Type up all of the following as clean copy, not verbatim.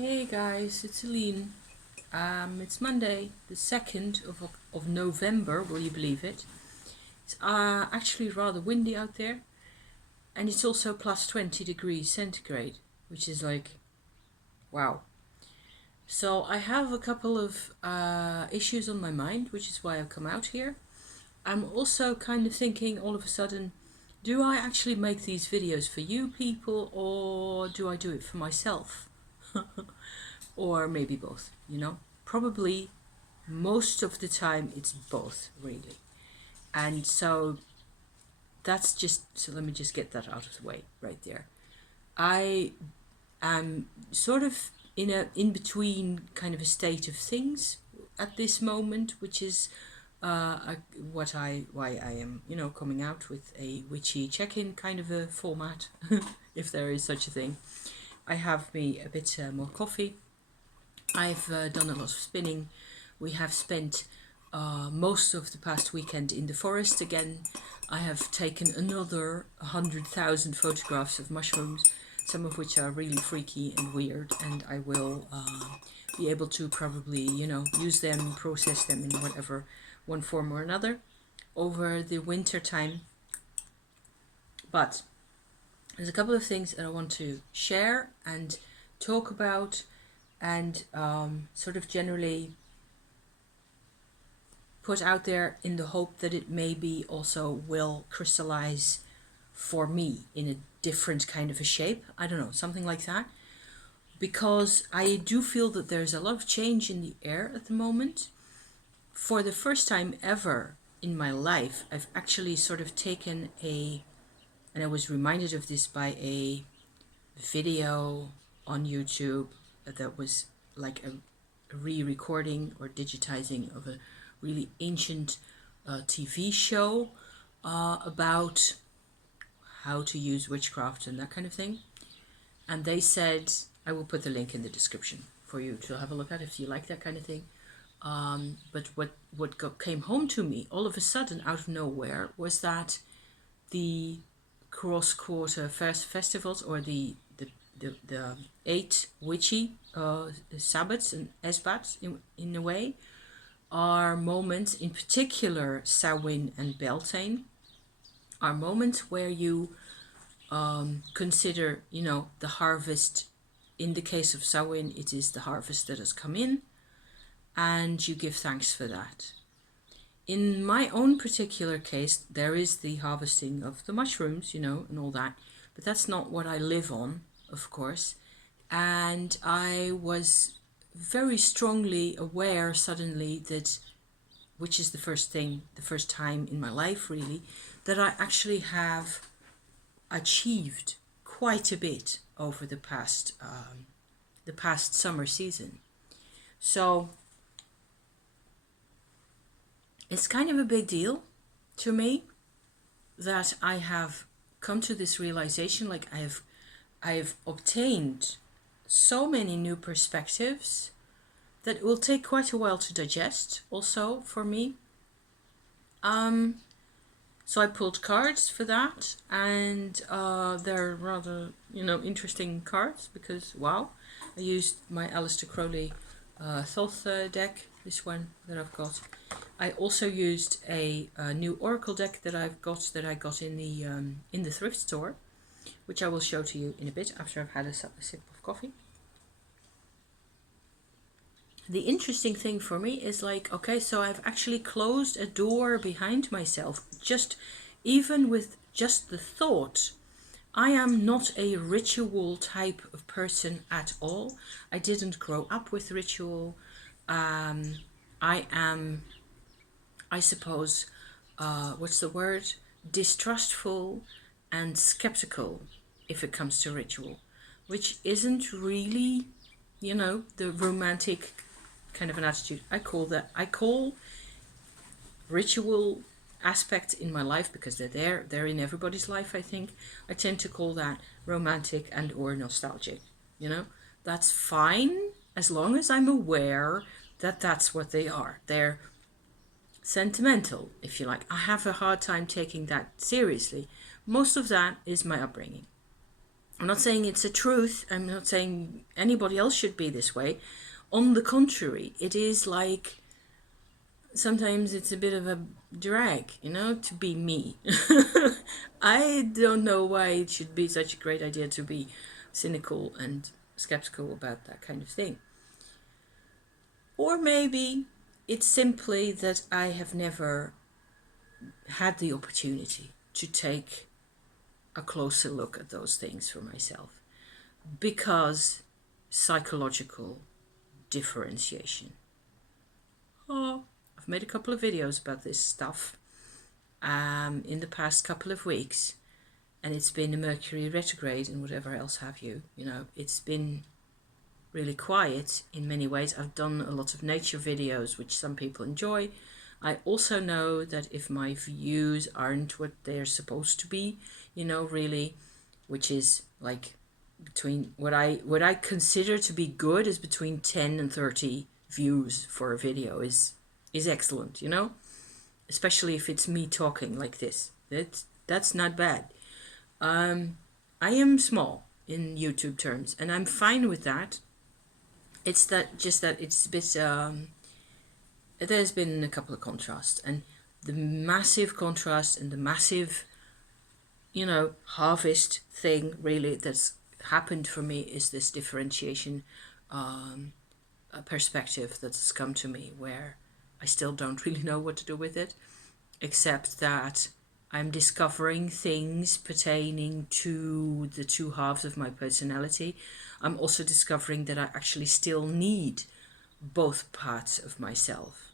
Hey guys, it's Aline. It's Monday, the 2nd of November, will you believe it? It's actually rather windy out there, and it's also plus 20 degrees centigrade, which is like, wow. So I have a couple of issues on my mind, which is why I've come out here. I'm also kind of thinking all of a sudden, do I actually make these videos for you people, or do I do it for myself? Or maybe both, probably most of the time it's both, really. And so let me just get that out of the way right there. I am sort of in between kind of a state of things at this moment, which is why I am coming out with a witchy check-in kind of a format, if there is such a thing. I have me a bit more coffee. I've done a lot of spinning. We have spent most of the past weekend in the forest again. I have taken another 100,000 photographs of mushrooms, some of which are really freaky and weird, and I will be able to probably, use them, process them in whatever one form or another over the winter time. But there's a couple of things that I want to share and talk about, and sort of generally put out there in the hope that it maybe also will crystallize for me in a different kind of a shape. I don't know, something like that. Because I do feel that there's a lot of change in the air at the moment. For the first time ever in my life, I've actually sort of taken and I was reminded of this by a video on YouTube that was like a re-recording or digitizing of a really ancient TV show about how to use witchcraft and that kind of thing. And they said, I will put the link in the description for you to have a look at if you like that kind of thing. But what came home to me all of a sudden out of nowhere was that the cross-quarter festivals, or the 8 witchy Sabbats and Esbats in a way, are moments, in particular Samhain and Beltane, are moments where you consider, the harvest. In the case of Samhain, it is the harvest that has come in, and you give thanks for that. In my own particular case, there is the harvesting of the mushrooms, and all that, but that's not what I live on, of course. And I was very strongly aware suddenly that, which is the first time in my life really, that I actually have achieved quite a bit over the past summer season. So it's kind of a big deal to me that I have come to this realization. Like I've obtained so many new perspectives that it will take quite a while to digest also for me. So I pulled cards for that, and they're rather, interesting cards because, wow, I used my Aleister Crowley Thoth deck, this one that I've got. I also used a new Oracle deck that I got in the thrift store, which I will show to you in a bit after I've had a sip of coffee. The interesting thing for me is like, okay, so I've actually closed a door behind myself, even with just the thought. I am not a ritual type of person at all. I didn't grow up with ritual. I am, I suppose, what's the word? Distrustful and skeptical if it comes to ritual, which isn't really, the romantic kind of an attitude. I call ritual aspects in my life, because they're in everybody's life, I think. I tend to call that romantic and or nostalgic. That's fine as long as I'm aware that that's what they are. They're sentimental, if you like. I have a hard time taking that seriously. Most of that is my upbringing. I'm not saying it's a truth. I'm not saying anybody else should be this way. On the contrary, it is like sometimes it's a bit of a drag, you know, to be me. I don't know why it should be such a great idea to be cynical and skeptical about that kind of thing. Or maybe it's simply that I have never had the opportunity to take a closer look at those things for myself, because psychological differentiation. Oh, I've made a couple of videos about this stuff in the past couple of weeks, and it's been a Mercury retrograde and whatever else have you. You know, it's been really quiet in many ways. I've done a lot of nature videos, which some people enjoy. I also know that if my views aren't what they're supposed to be, you know, really, which is like between what I consider to be good is between 10 and 30 views for a video is excellent, you know, especially if it's me talking like this. That's not bad. I am small in YouTube terms, and I'm fine with that. It's that it's a bit there's been a couple of contrasts, and the massive contrast and the massive, you know, harvest thing really that's happened for me is this differentiation perspective that's come to me, where I still don't really know what to do with it, except that I'm discovering things pertaining to the two halves of my personality. I'm also discovering that I actually still need both parts of myself.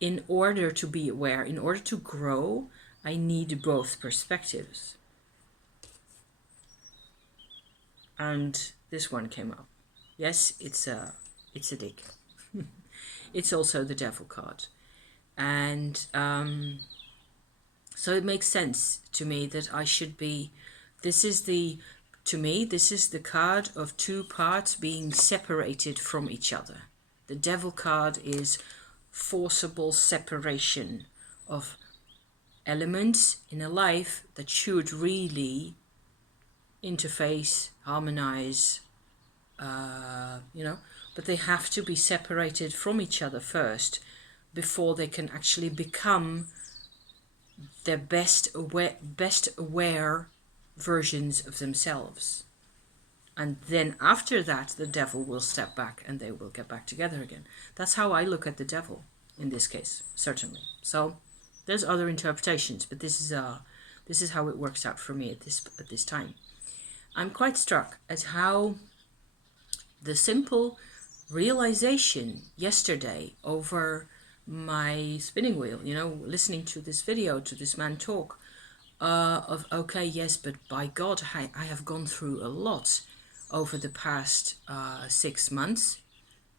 In order to be aware, in order to grow, I need both perspectives. And this one came up. Yes, it's a dick. It's also the devil card. And so it makes sense to me that I should be, to me, this is the card of two parts being separated from each other. The devil card is forcible separation of elements in a life that should really interface, harmonize, you know, but they have to be separated from each other first before they can actually become their best aware versions of themselves. And then after that, the devil will step back and they will get back together again. That's how I look at the devil in this case, certainly. So there's other interpretations, but this is how it works out for me at this time. I'm quite struck at how the simple realization yesterday over my spinning wheel, you know, listening to this video, to this man talk, of okay, yes, but by God, I have gone through a lot over the past 6 months,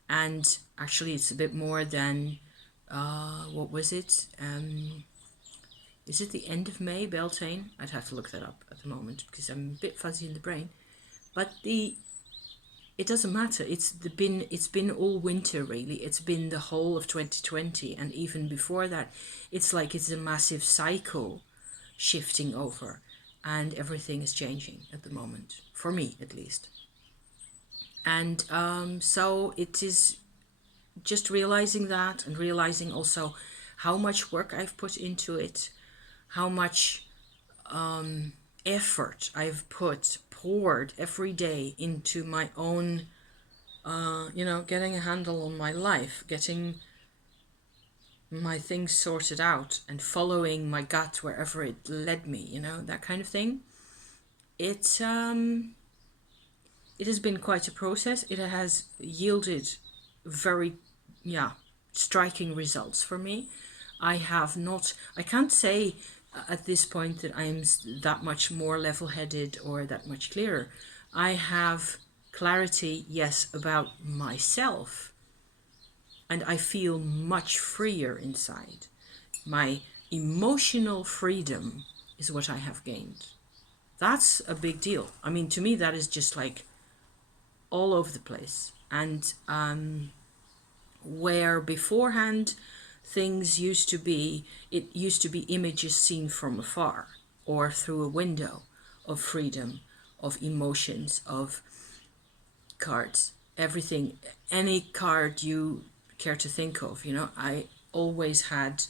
and actually it's a bit more than what was it? Is it the end of May, Beltane? I'd have to look that up at the moment because I'm a bit fuzzy in the brain. But it doesn't matter. It's been all winter really. It's been the whole of 2020, and even before that, it's like it's a massive cycle shifting over, and everything is changing at the moment, for me at least. And so it is just realizing that, and realizing also how much work I've put into it, how much effort I've poured every day into my own, you know, getting a handle on my life, getting my things sorted out, and following my gut wherever it led me, you know, that kind of thing. It has been quite a process. It has yielded very, striking results for me. I can't say at this point that I'm that much more level-headed or that much clearer. I have clarity, yes, about myself, and I feel much freer inside. My emotional freedom is what I have gained. That's a big deal. I mean, to me, that is just like all over the place. And where beforehand things used to be images seen from afar or through a window of freedom, of emotions, of cards, everything, any card you care to think of. You know, I always had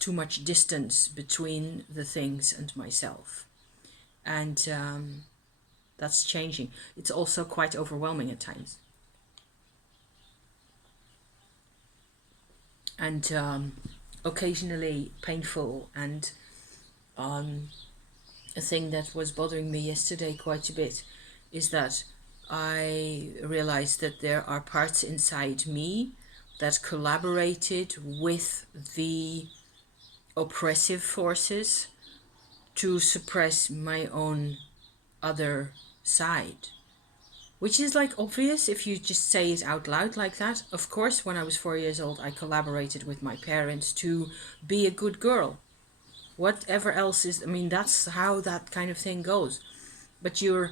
too much distance between the things and myself, and that's changing. It's also quite overwhelming at times, and occasionally painful. And a thing that was bothering me yesterday quite a bit is that I realized that there are parts inside me that collaborated with the oppressive forces to suppress my own other side. Which is like obvious if you just say it out loud like that. Of course, when I was 4 years old, I collaborated with my parents to be a good girl. Whatever else is, I mean, that's how that kind of thing goes. But you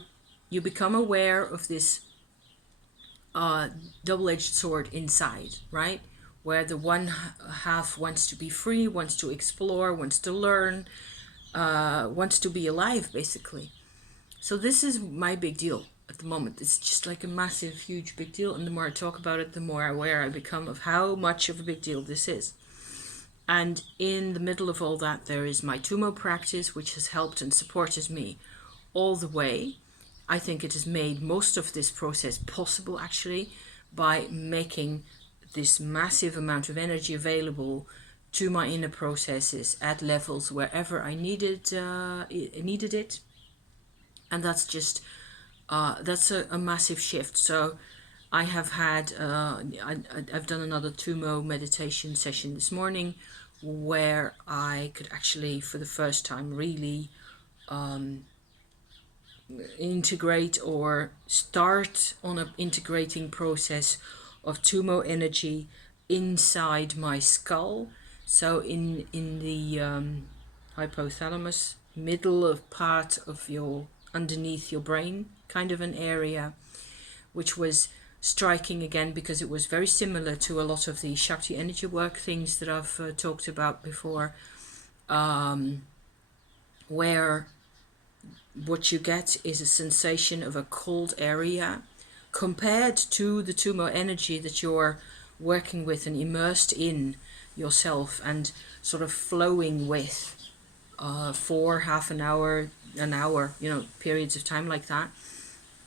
become aware of this double-edged sword inside, right? Where the one half wants to be free, wants to explore, wants to learn, wants to be alive, basically. So this is my big deal at the moment. It's just like a massive, huge big deal. And the more I talk about it, the more aware I become of how much of a big deal this is. And in the middle of all that, there is my Tummo practice, which has helped and supported me all the way. I think it has made most of this process possible, actually, by making this massive amount of energy available to my inner processes at levels wherever I needed it. And that's just, that's a massive shift. So I have had, I've done another Tummo meditation session this morning where I could actually, for the first time, really integrate or start on an integrating process of Tummo energy inside my skull. So in the hypothalamus, middle of part of your, underneath your brain, kind of an area, which was striking again because it was very similar to a lot of the Shakti energy work things that I've talked about before, where what you get is a sensation of a cold area compared to the Tummo energy that you're working with and immersed in yourself and sort of flowing with for half an hour, you know, periods of time like that.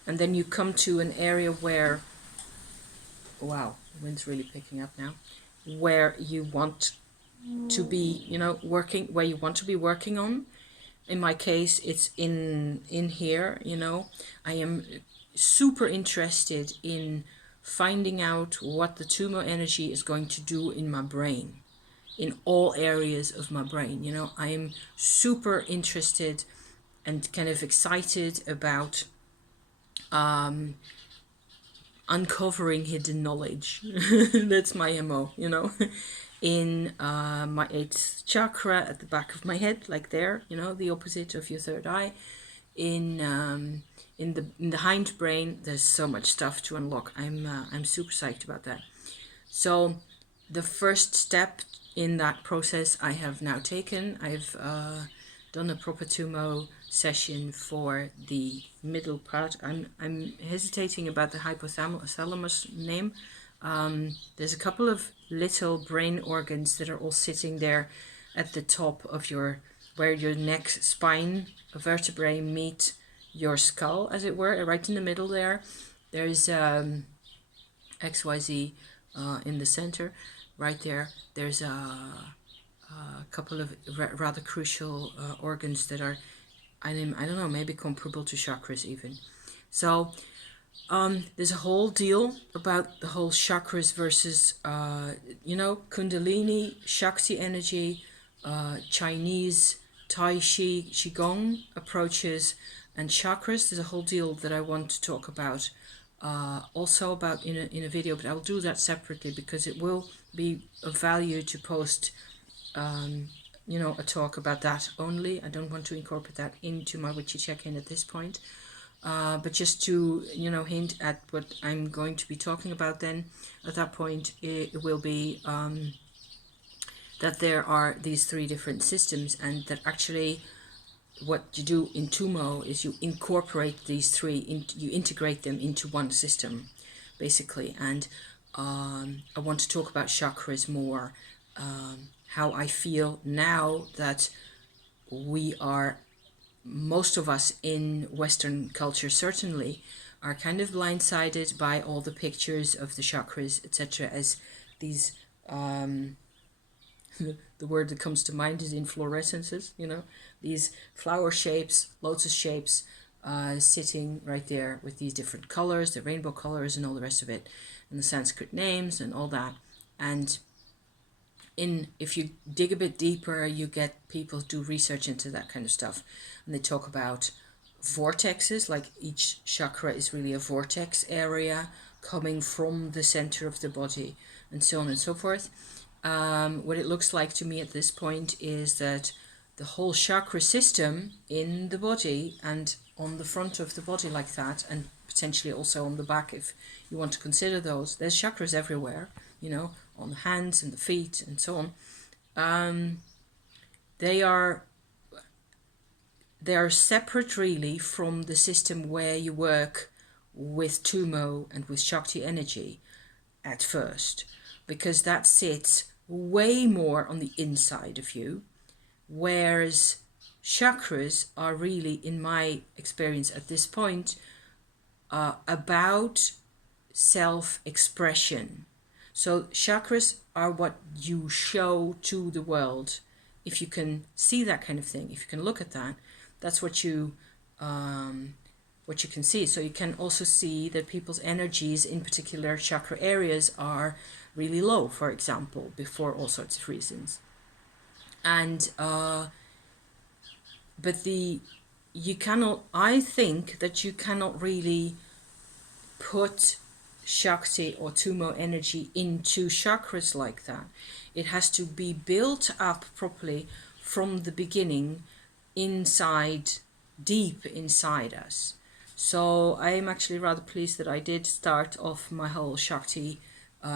And then you come to an area where, wow, the wind's really picking up now, where you want to be, you know, working, where you want to be working on. In my case, it's in here, you know. I am super interested in finding out what the Tummo energy is going to do in my brain, in all areas of my brain, you know. I am super interested and kind of excited about uncovering hidden knowledge. That's my MO, you know. In my 8th chakra at the back of my head, like there, you know, the opposite of your third eye. In the hindbrain, there's so much stuff to unlock. I'm super psyched about that. So the first step in that process I have now taken. I've done a proper Tummo session for the middle part. I'm hesitating about the hypothalamus name. There's a couple of little brain organs that are all sitting there at the top of your, where your neck, spine, vertebrae meet your skull, as it were, right in the middle there. There's XYZ in the center, right there. There's a couple of rather crucial organs that are, I don't know, maybe comparable to chakras even. So there's a whole deal about the whole chakras versus, you know, Kundalini, Shakti energy, Chinese, Tai Chi, Qigong approaches, and chakras. There's a whole deal that I want to talk about, also about in a video, but I'll do that separately because it will be of value to post, you know, a talk about that only. I don't want to incorporate that into my Witchy Check-in at this point. But just to, you know, hint at what I'm going to be talking about then, at that point, it will be that there are these 3 different systems, and that actually what you do in Tummo is you incorporate these three, you integrate them into one system, basically. And I want to talk about chakras more, how I feel now that we are, most of us in Western culture certainly, are kind of blindsided by all the pictures of the chakras, etc., as these the word that comes to mind is inflorescences, these flower shapes, lotus shapes, sitting right there with these different colors, the rainbow colors and all the rest of it, and the Sanskrit names and all that. And if you dig a bit deeper, you get people do research into that kind of stuff, and they talk about vortexes, like each chakra is really a vortex area coming from the center of the body, and so on and so forth. What it looks like to me at this point is that the whole chakra system in the body and on the front of the body like that, and potentially also on the back if you want to consider those, there's chakras everywhere, on the hands and the feet and so on. They are separate really from the system where you work with Tummo and with Shakti energy at first, because that sits way more on the inside of you, whereas chakras are really, in my experience at this point, about self-expression. So chakras are what you show to the world. If you can see that kind of thing, if you can look at that, that's what you can see. So you can also see that people's energies in particular chakra areas are really low, for example, before all sorts of reasons. And I think that you cannot really put Shakti or Tummo energy into chakras like that. It has to be built up properly from the beginning, deep inside us. So I am actually rather pleased that I did start off my whole Shakti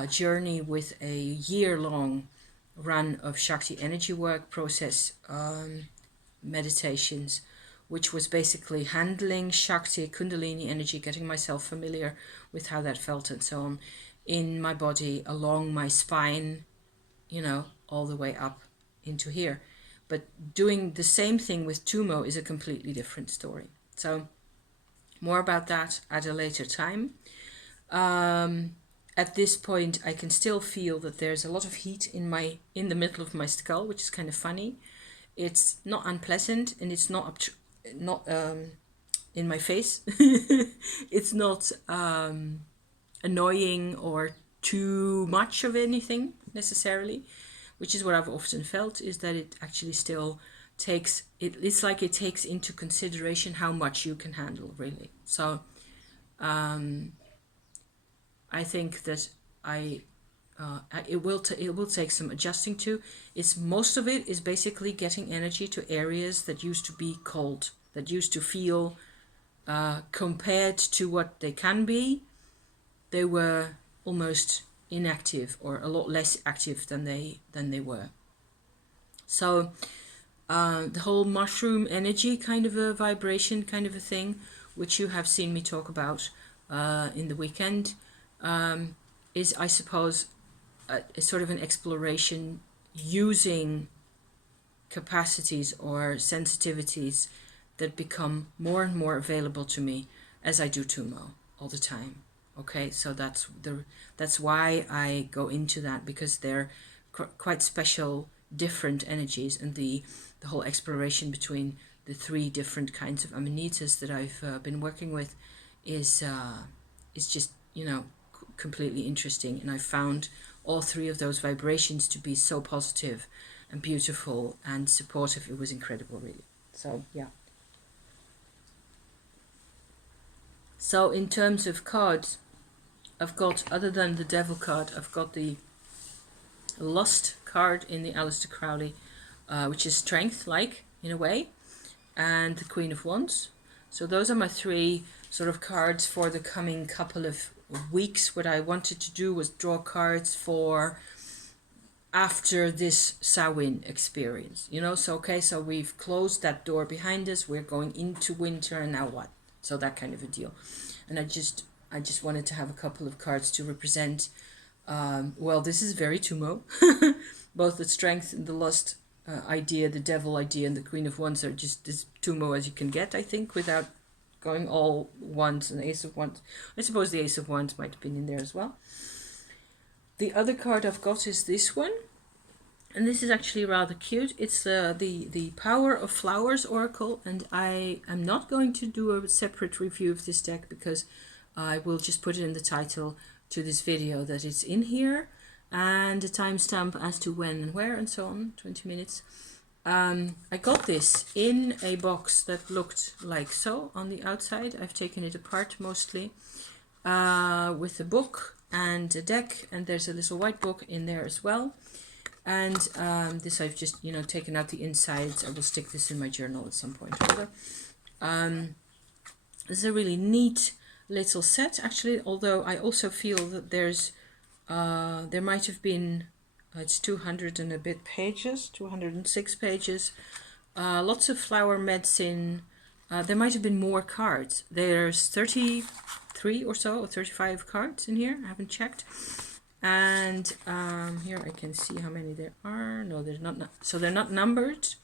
journey with a year-long run of Shakti energy work process meditations, which was basically handling Shakti, Kundalini energy, getting myself familiar with how that felt and so on in my body, along my spine, all the way up into here. But doing the same thing with Tummo is a completely different story. So more about that at a later time. At this point, I can still feel that there's a lot of heat in the middle of my skull, which is kind of funny. It's not unpleasant, and it's not in my face. It's not annoying or too much of anything necessarily, which is what I've often felt, is that it actually still takes, it's like it takes into consideration how much you can handle, really. So I think that it will take some adjusting to. Most of it is basically getting energy to areas that used to be cold, that used to feel, compared to what they can be, they were almost inactive or a lot less active than they were. So the whole mushroom energy kind of a vibration kind of a thing, which you have seen me talk about in the weekend, is, I suppose, a sort of an exploration using capacities or sensitivities that become more and more available to me as I do Tummo all the time. Okay, so that's why I go into that, because they're quite special, different energies, and the whole exploration between the three different kinds of amanitas that I've been working with is just completely interesting, and I found all three of those vibrations to be so positive and beautiful and supportive. It was incredible, really. So yeah. So in terms of cards, I've got, other than the Devil card, I've got the Lust card in the Aleister Crowley, which is strength-like in a way, and the Queen of Wands. So those are my three sort of cards for the coming couple of weeks. What I wanted to do was draw cards for after this Samhain experience, you know. So okay, so we've closed that door behind us, we're going into winter, and now what? So that kind of a deal. And I just wanted to have a couple of cards to represent, well, this is very Tummo. Both the strength and the lust idea, the devil idea, and the Queen of Wands are just as Tummo as you can get, I think, without going all wands and Ace of Wands. I suppose the Ace of Wands might have been in there as well. The other card I've got is this one, and this is actually rather cute. It's the Power of Flowers Oracle, and I am not going to do a separate review of this deck because I will just put it in the title to this video that it's in here, and a timestamp as to when and where and so on, 20 minutes. I got this in a box that looked like so on the outside. I've taken it apart mostly, with a book and a deck, and there's a little white book in there as well. And this I've just, you know, taken out the insides. I will stick this in my journal at some point or other. This is a really neat little set, actually, although I also feel that there might have been, it's 200 and a bit pages, 206 pages, lots of flower medicine. There might have been more cards. There's 33 or so, or 35 cards in here. I haven't checked. And here I can see how many there are. No, they're not. So they're not numbered.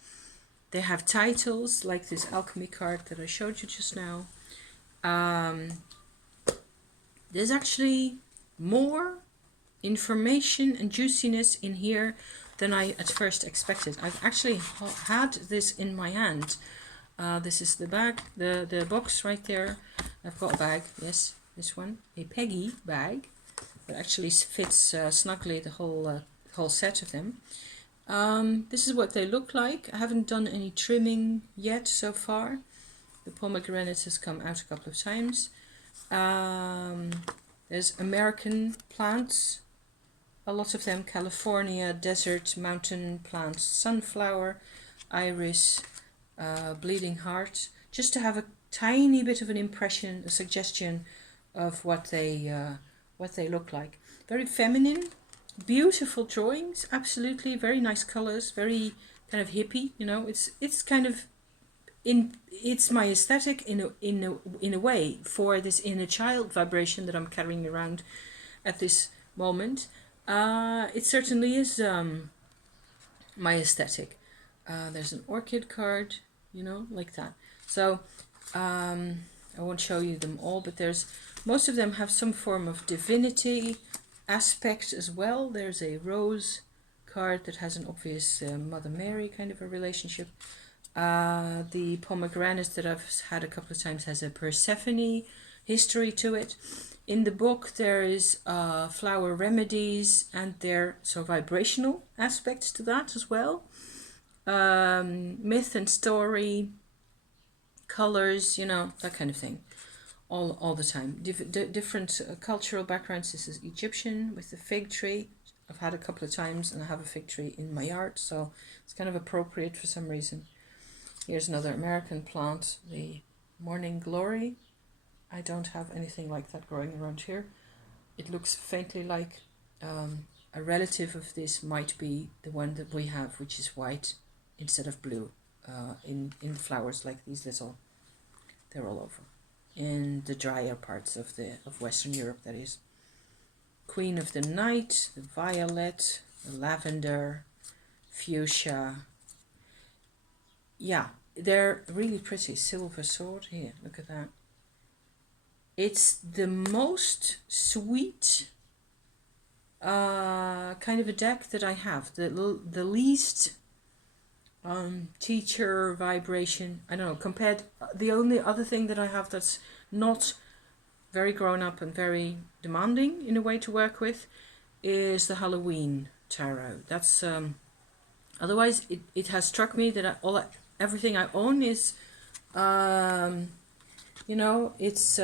They have titles, like this alchemy card that I showed you just now. There's actually more information and juiciness in here than I at first expected. I've actually had this in my hand. This is the bag, the box right there. I've got a bag, yes, this one, a Peggy bag. It actually fits snugly the whole set of them. This is what they look like. I haven't done any trimming yet so far. The pomegranate has come out a couple of times. There's American plants, a lot of them, California, desert, mountain plants, sunflower, iris, bleeding heart, just to have a tiny bit of an impression, a suggestion of what they look like. Very feminine, beautiful drawings, absolutely, very nice colors, very kind of hippie, you know. It's kind of it's my aesthetic in a way for this inner child vibration that I'm carrying around at this moment. It certainly is my aesthetic. There's an orchid card, you know, like that. So I won't show you them all, but most of them have some form of divinity aspect as well. There's a rose card that has an obvious Mother Mary kind of a relationship. The pomegranate that I've had a couple of times has a Persephone history to it. In the book there is flower remedies, and there so vibrational aspects to that as well. Myth and story, colors, you know, that kind of thing, all the time. Different cultural backgrounds. This is Egyptian with the fig tree. I've had a couple of times, and I have a fig tree in my yard, so it's kind of appropriate for some reason. Here's another American plant, the Morning Glory. I don't have anything like that growing around here. It looks faintly like a relative of this might be the one that we have, which is white instead of blue, in flowers like these little. They're all over in the drier parts of Western Europe, that is. Queen of the Night, the violet, the lavender, fuchsia. Yeah, they're really pretty. Silver sword, here, look at that. It's the most sweet kind of a deck that I have. The least teacher vibration, I don't know, compared. The only other thing that I have that's not very grown up and very demanding in a way to work with is the Halloween tarot. That's otherwise it has struck me that everything I own is you know, it's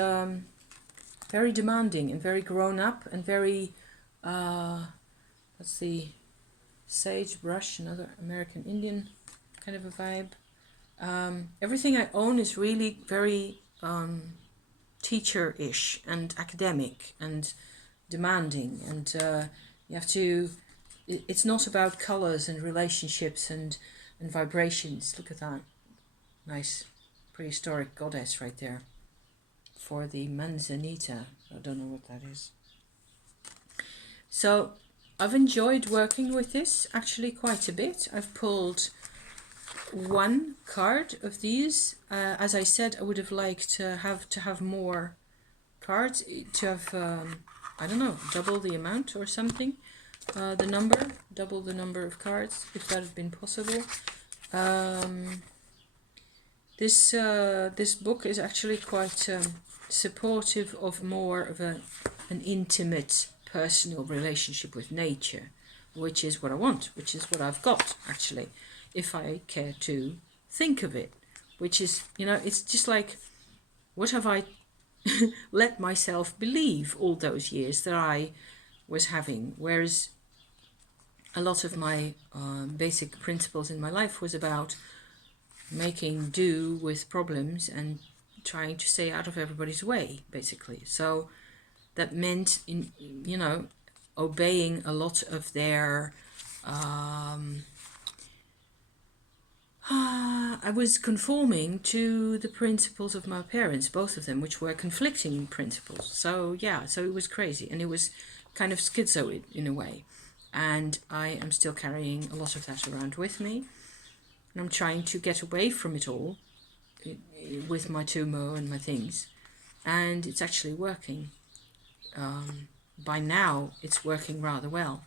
very demanding and very grown up and very let's see, sagebrush, another American Indian kind of a vibe. Everything I own is really very teacher-ish and academic and demanding, and you have to it's not about colors and relationships and vibrations. Look at that nice prehistoric goddess right there for the manzanita. I don't know what that is. So I've enjoyed working with this actually quite a bit. I've pulled one card of these. As I said, I would have liked to have more cards, to have I don't know, double the amount or something. Double the number of cards, if that had been possible. This book is actually quite supportive of more of an intimate, personal relationship with nature, which is what I want, which is what I've got actually, if I care to think of it. Which is, it's just like, what have I let myself believe all those years that I was having? Whereas a lot of my basic principles in my life was about making do with problems and trying to stay out of everybody's way, basically. So that meant, obeying a lot of their I was conforming to the principles of my parents, both of them, which were conflicting principles. So it was crazy, and it was kind of schizoid in a way. And I am still carrying a lot of that around with me. And I'm trying to get away from it all with my Tummo and my things. And it's actually working. By now, it's working rather well.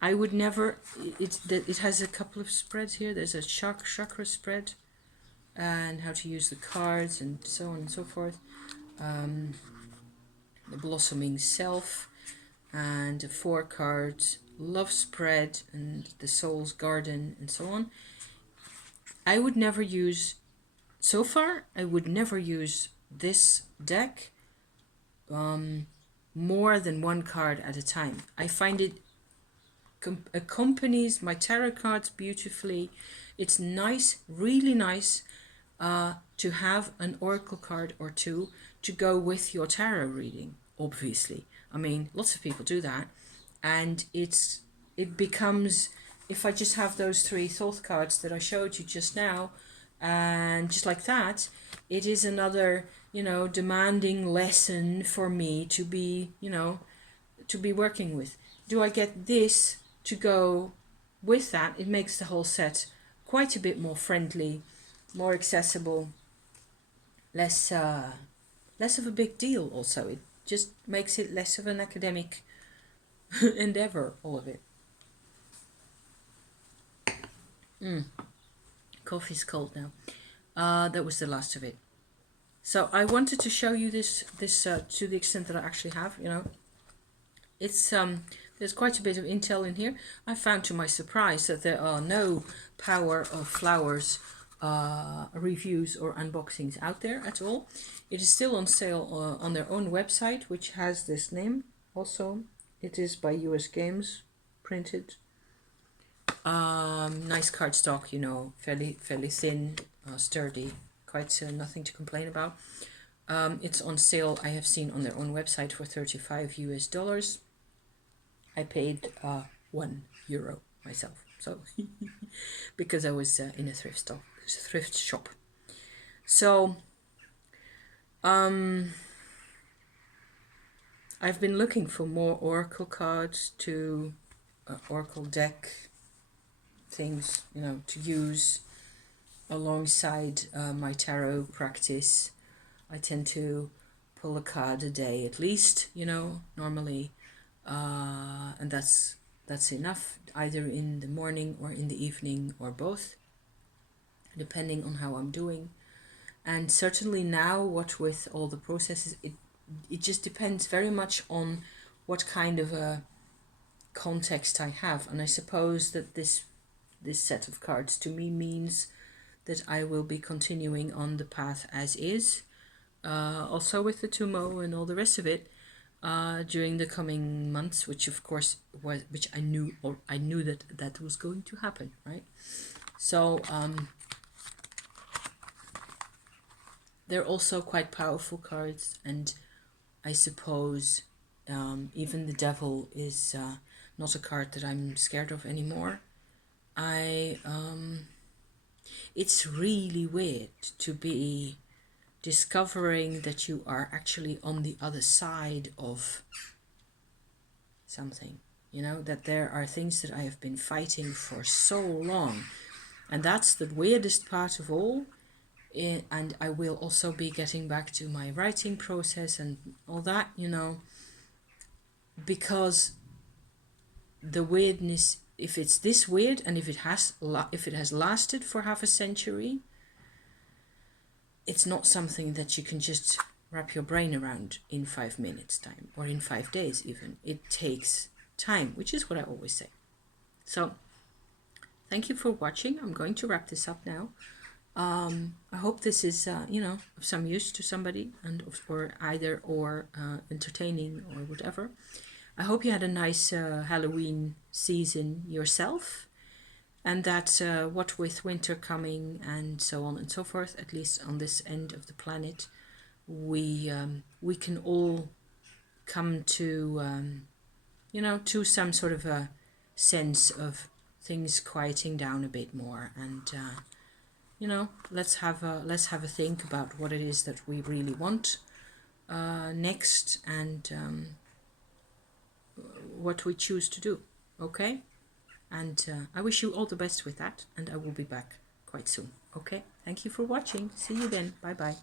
I would never, it has a couple of spreads here. There's a chakra spread and how to use the cards and so on and so forth. The blossoming self and 4 cards, love spread and the soul's garden and so on. I would never use, so far, I would never use this deck more than 1 card at a time. I find it accompanies my tarot cards beautifully. It's nice, really nice, to have an oracle card or 2 to go with your tarot reading, obviously. I mean, lots of people do that, and it becomes, if I just have those 3 Thoth cards that I showed you just now, and just like that, it is another, demanding lesson for me to be, to be working with. Do I get this to go with that? It makes the whole set quite a bit more friendly, more accessible, less of a big deal also. It just makes it less of an academic endeavor, all of it. Coffee's cold now. That was the last of it. So I wanted to show you this to the extent that I actually have, It's there's quite a bit of intel in here. I found to my surprise that there are no Power of Flowers reviews or unboxings out there at all. It is still on sale on their own website, which has this name also. It is by US Games, printed. Nice cardstock, fairly thin, sturdy, quite nothing to complain about. It's on sale, I have seen on their own website, for $35 US. I paid €1 myself, so because I was in a thrift shop. So I've been looking for more oracle cards to oracle deck things, to use alongside my tarot practice. I tend to pull a card a day at least, normally. And that's enough, either in the morning or in the evening or both, depending on how I'm doing. And certainly now, what with all the processes, it just depends very much on what kind of a context I have. And I suppose that this set of cards to me means that I will be continuing on the path as is, also with the Tummo and all the rest of it, during the coming months, which of course which I knew that was going to happen, right? So they're also quite powerful cards, and I suppose even the devil is not a card that I'm scared of anymore. It's really weird to be discovering that you are actually on the other side of something. You know, that there are things that I have been fighting for so long. And that's the weirdest part of all. And I will also be getting back to my writing process and all that, you know, because the weirdness, if it's this weird and if it has lasted for half a century, it's not something that you can just wrap your brain around in 5 minutes time or in 5 days even. It takes time, which is what I always say. So thank you for watching. I'm going to wrap this up now. I hope this is you know, of some use to somebody, and or entertaining or whatever. I hope you had a nice Halloween season yourself, and that what with winter coming and so on and so forth, at least on this end of the planet, we can all come to you know, to some sort of a sense of things quieting down a bit more, and you know, let's have a think about what it is that we really want next, and what we choose to do. Okay, and I wish you all the best with that, and I will be back quite soon. Okay, thank you for watching. See you then. Bye bye.